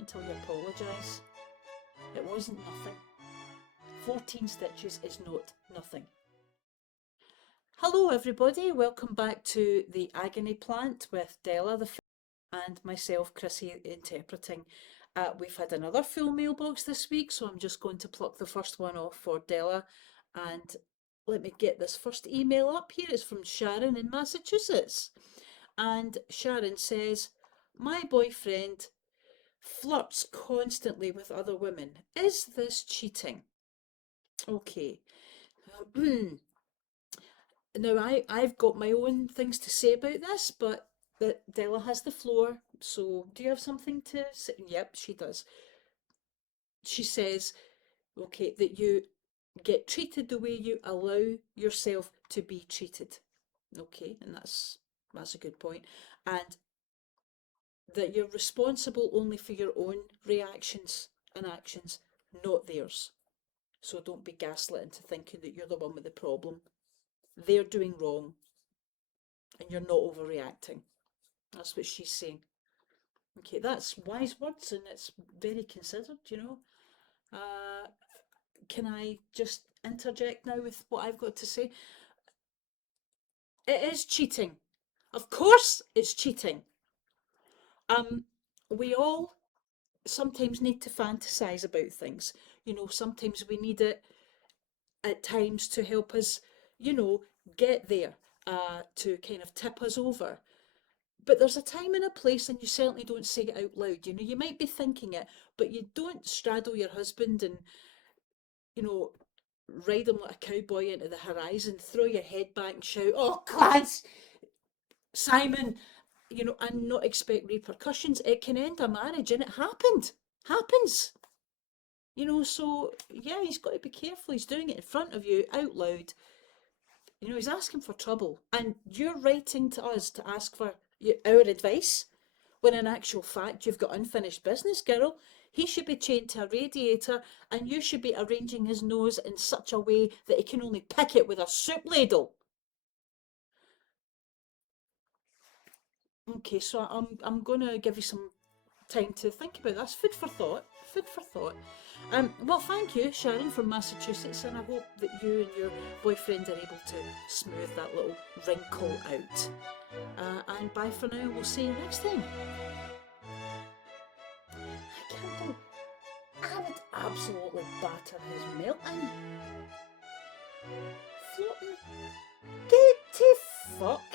Not until you apologise. It wasn't nothing. 14 stitches is not nothing. Hello everybody, welcome back to the Agony Plant with Della the fern and myself, Chrissy, interpreting. We've had another full mailbox this week, so I'm just going to pluck the first one off for Della. And let me get this first email up here. It's from Sharon in Massachusetts. And Sharon says, my boyfriend flirts constantly with other women. Is this cheating? Okay. Now, I've got my own things to say about this, but Della has the floor. So, do you have something to say? Yep, she does. She says, okay, that you get treated the way you allow yourself to be treated. Okay, and that's a good point. And that you're responsible only for your own reactions and actions, not theirs. So don't be gaslit into thinking that you're the one with the problem. They're doing wrong and you're not overreacting. That's what she's saying. Okay, that's wise words and it's very considered, you know. Can I just interject now with what I've got to say? It is cheating. Of course it's cheating. We all sometimes need to fantasize about things. You know, sometimes we need it at times to help us, you know, get there, to kind of tip us over. But there's a time and a place, and you certainly don't say it out loud. You know, you might be thinking it, but you don't straddle your husband and, you know, ride him like a cowboy into the horizon, throw your head back and shout, oh, class, Simon, you know, and not expect repercussions. It can end a marriage, and it happens. You know, so yeah, he's got to be careful. He's doing it in front of you, out loud. You know, he's asking for trouble. And you're writing to us to ask for our advice, when in actual fact you've got unfinished business, girl. He should be chained to a radiator and you should be arranging his nose in such a way that he can only pick it with a soup ladle. Okay, so I'm going to give you some time to think about this. Food for thought. Food for thought. Well, thank you, Sharon from Massachusetts, and I hope that you and your boyfriend are able to smooth that little wrinkle out. And bye for now. We'll see you next time. I can't believe I would absolutely batter his melting. Floating. Get to fuck.